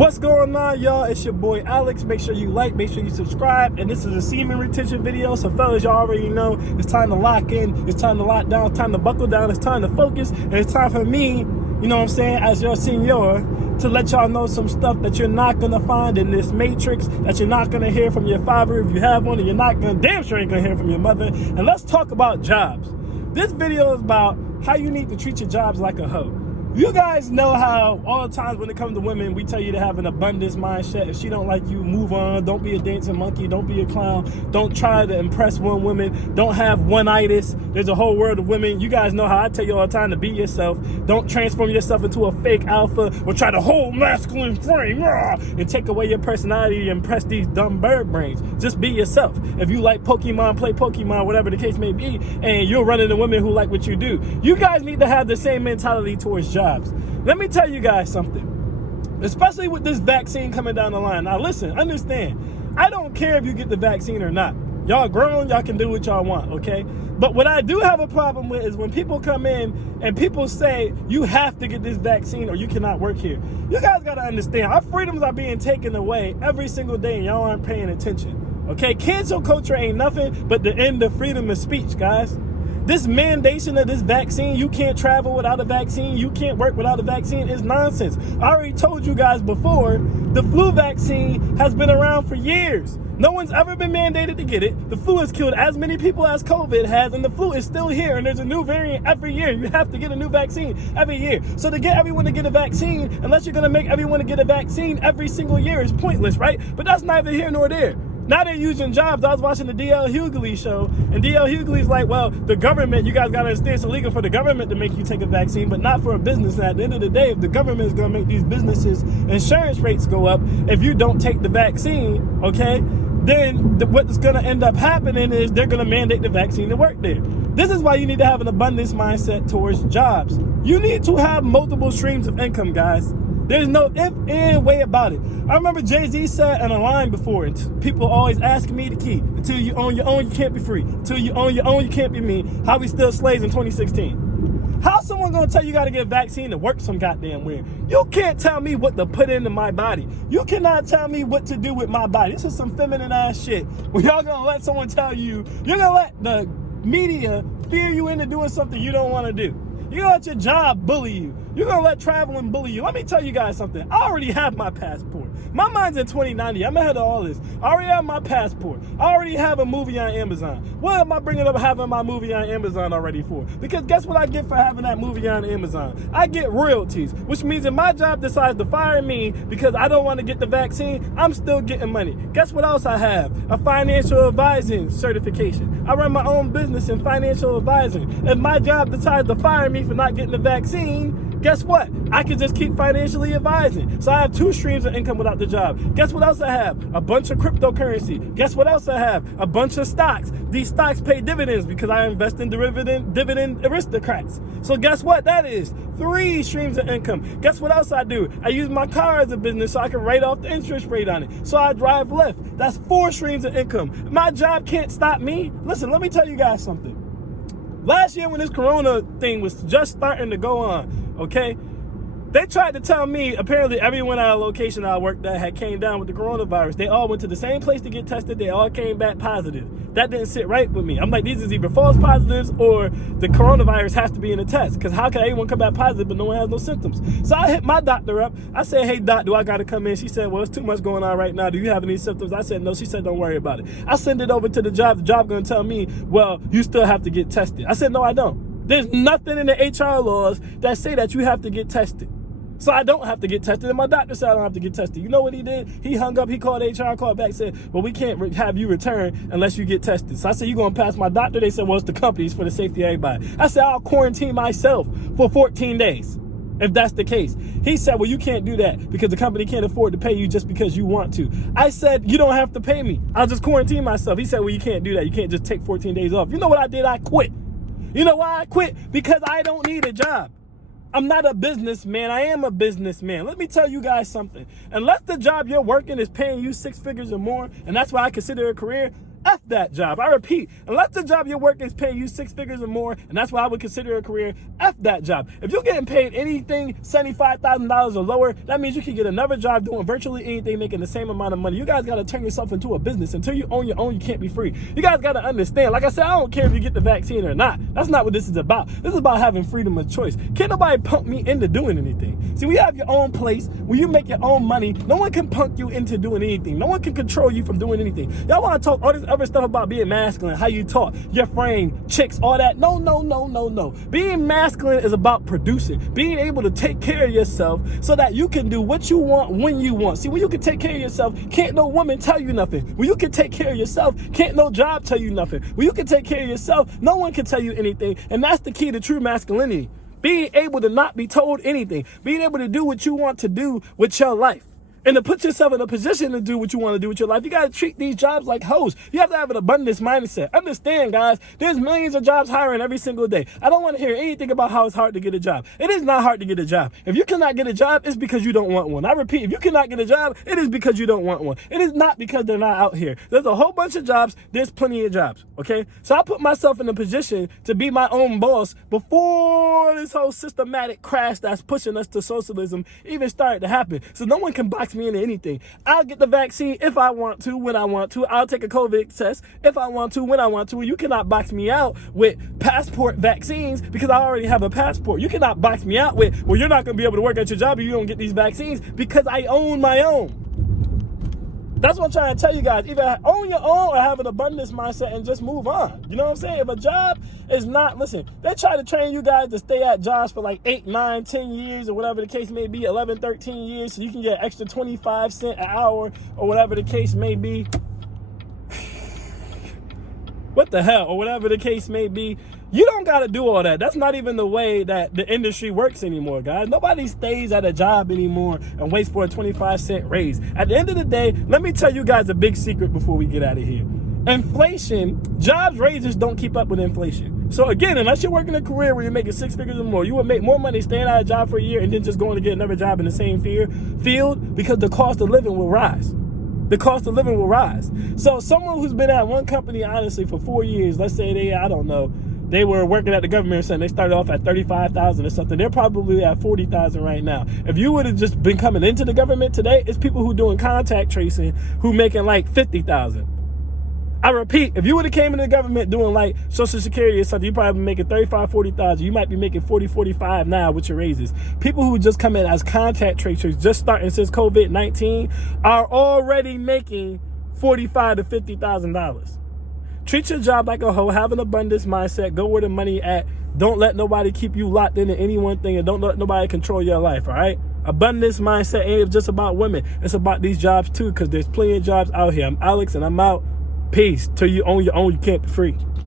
What's going on, y'all? It's your boy Alex. Make sure you like, make sure you subscribe. And this is a semen retention video. So fellas, y'all already know it's time to lock in, it's time to lock down, it's time to buckle down, it's time to focus, and it's time for me, you know what I'm saying, as your senior, to let y'all know some stuff that you're not gonna find in this matrix, that you're not gonna hear from your father if you have one, and you're not gonna, damn sure ain't gonna hear from your mother. And let's talk about jobs. This video is about how you need to treat your jobs like a hoe. You guys know how all the times when it comes to women, we tell you to have an abundance mindset. If she don't like you, move on. Don't be a dancing monkey. Don't be a clown. Don't try to impress one woman. Don't have one-itis. There's a whole world of women. You guys know how I tell you all the time to be yourself. Don't transform yourself into a fake alpha or try to hold masculine frame and take away your personality and impress these dumb bird brains. Just be yourself. If you like Pokemon, play Pokemon, whatever the case may be, and you're running to women who like what you do. You guys need to have the same mentality towards jobs. Let me tell you guys something, especially with this vaccine coming down the line. Now listen, understand, I don't care if you get the vaccine or not. Y'all grown, y'all can do what y'all want, okay? But what I do have a problem with is when people come in and people say, you have to get this vaccine or you cannot work here. You guys gotta understand, our freedoms are being taken away every single day and y'all aren't paying attention, okay? Cancel culture ain't nothing but the end of freedom of speech, guys. This mandation of this vaccine, you can't travel without a vaccine, you can't work without a vaccine, is nonsense. I already told you guys before, the flu vaccine has been around for years. No one's ever been mandated to get it. The flu has killed as many people as COVID has, and the flu is still here, and there's a new variant every year. You have to get a new vaccine every year. So to get everyone to get a vaccine, unless you're gonna make everyone to get a vaccine every single year, is pointless, right? But that's neither here nor there. Now they're using jobs. I was watching the D.L. Hughley show, and D.L. Hughley's like, well, the government, you guys got to understand, it's illegal for the government to make you take a vaccine, but not for a business. And at the end of the day, if the government is going to make these businesses' insurance rates go up if you don't take the vaccine, okay, then what's going to end up happening is they're going to mandate the vaccine to work there. This is why you need to have an abundance mindset towards jobs. You need to have multiple streams of income, guys. There's no if, and way about it. I remember Jay-Z said in a line before, and people always ask me the key. Until you own your own, you can't be free. Until you own your own, you can't be me. How we still slaves in 2016. How's someone gonna tell you gotta get a vaccine to work some goddamn where? You can't tell me what to put into my body. You cannot tell me what to do with my body. This is some feminine ass shit. When y'all gonna let someone tell you, you're gonna let the media fear you into doing something you don't wanna do. You're gonna let your job bully you. You're gonna let traveling bully you. Let me tell you guys something. I already have my passport. My mind's in 2090. I'm ahead of all this. I already have my passport. I already have a movie on Amazon. What am I bringing up having my movie on Amazon already for? Because guess what I get for having that movie on Amazon? I get royalties, which means if my job decides to fire me because I don't want to get the vaccine, I'm still getting money. Guess what else I have? A financial advising certification. I run my own business in financial advising. If my job decides to fire me for not getting the vaccine, guess what? I can just keep financially advising. So I have two streams of income without the job. Guess what else I have? A bunch of cryptocurrency. Guess what else I have? A bunch of stocks. These stocks pay dividends because I invest in dividend aristocrats. So guess what that is? 3 streams of income. Guess what else I do? I use my car as a business so I can write off the interest rate on it. So I drive Lyft. That's 4 streams of income. My job can't stop me. Listen, let me tell you guys something. Last year when this corona thing was just starting to go on, okay, they tried to tell me apparently everyone at a location I worked at had came down with the coronavirus. They all went to the same place to get tested. They all came back positive. That didn't sit right with me. I'm like, these is either false positives or the coronavirus has to be in a test. Because how can everyone come back positive but no one has no symptoms? So I hit my doctor up. I said, hey, doc, do I got to come in? She said, well, it's too much going on right now. Do you have any symptoms? I said, no. She said, don't worry about it. I send it over to the job. The job going to tell me, well, you still have to get tested. I said, no, I don't. There's nothing in the HR laws that say that you have to get tested. So I don't have to get tested, and my doctor said I don't have to get tested. You know what he did? He hung up, he called HR, called back, said, well, we can't have you return unless you get tested. So I said, you going to pass my doctor? They said, well, it's the company's for the safety of everybody. I said, I'll quarantine myself for 14 days if that's the case. He said, well, you can't do that because the company can't afford to pay you just because you want to. I said, you don't have to pay me. I'll just quarantine myself. He said, well, you can't do that. You can't just take 14 days off. You know what I did? I quit. You know why I quit? Because I don't need a job. I'm not a businessman. I am a businessman. Let me tell you guys something. Unless the job you're working is paying you 6 figures or more, and that's why I consider it a career, F that job. I repeat, unless the job you're working is paying you 6 figures or more, and that's what I would consider a career, F that job. If you're getting paid anything $75,000 or lower, that means you can get another job doing virtually anything, making the same amount of money. You guys got to turn yourself into a business. Until you own your own, you can't be free. You guys got to understand, like I said, I don't care if you get the vaccine or not. That's not what this is about. This is about having freedom of choice. Can't nobody punk me into doing anything. See, we have your own place where you make your own money. No one can punk you into doing anything. No one can control you from doing anything. Y'all want to talk all this other stuff about being masculine, how you talk, your frame, chicks, all that. No. Being masculine is about producing, being able to take care of yourself so that you can do what you want when you want. See, when you can take care of yourself, can't no woman tell you nothing. When you can take care of yourself, can't no job tell you nothing. When you can take care of yourself, no one can tell you anything. And that's the key to true masculinity. Being able to not be told anything. Being able to do what you want to do with your life. And to put yourself in a position to do what you want to do with your life, you got to treat these jobs like hoes. You have to have an abundance mindset. Understand, guys, there's millions of jobs hiring every single day. I don't want to hear anything about how it's hard to get a job. It is not hard to get a job. If you cannot get a job, it's because you don't want one. I repeat, if you cannot get a job, it is because you don't want one. It is not because they're not out here. There's a whole bunch of jobs. There's plenty of jobs, okay? So I put myself in a position to be my own boss before this whole systematic crash that's pushing us to socialism even started to happen. So no one can box me into anything. I'll get the vaccine if I want to, when I want to. I'll take a COVID test if I want to, when I want to. You cannot box me out with passport vaccines because I already have a passport. You cannot box me out with, well, you're not going to be able to work at your job if you don't get these vaccines, because I own my own. That's what I'm trying to tell you guys. Either own your own or have an abundance mindset and just move on. You know what I'm saying? If a job is not, listen, they try to train you guys to stay at jobs for like 8, 9, 10 years or whatever the case may be, 11, 13 years, so you can get an extra 25 cents an hour or whatever the case may be. What the hell? Or whatever the case may be. You don't got to do all that. That's not even the way that the industry works anymore, guys. Nobody stays at a job anymore and waits for a 25-cent raise. At the end of the day, let me tell you guys a big secret before we get out of here. Inflation, jobs raises don't keep up with inflation. So again, unless you're working a career where you're making 6 figures or more, you will make more money staying at a job for a year and then just going to get another job in the same field, because the cost of living will rise. The cost of living will rise. So someone who's been at one company, honestly, for 4 years, let's say they were working at the government or something, they started off at 35,000 or something. They're probably at 40,000 right now. If you would have just been coming into the government today, it's people who doing contact tracing who making like 50,000. I repeat, if you would have came into the government doing like Social Security or something, you probably be making 35, 40,000. You might be making 40, 45 now with your raises. People who just come in as contact tracers, just starting since COVID-19, are already making $45,000 to $50,000. Treat your job like a hoe. Have an abundance mindset. Go where the money at. Don't let nobody keep you locked into any one thing, and don't let nobody control your life, all right? Abundance mindset ain't just about women. It's about these jobs too, because there's plenty of jobs out here. I'm Alex, and I'm out. Peace. Till you own your own, you can't be free.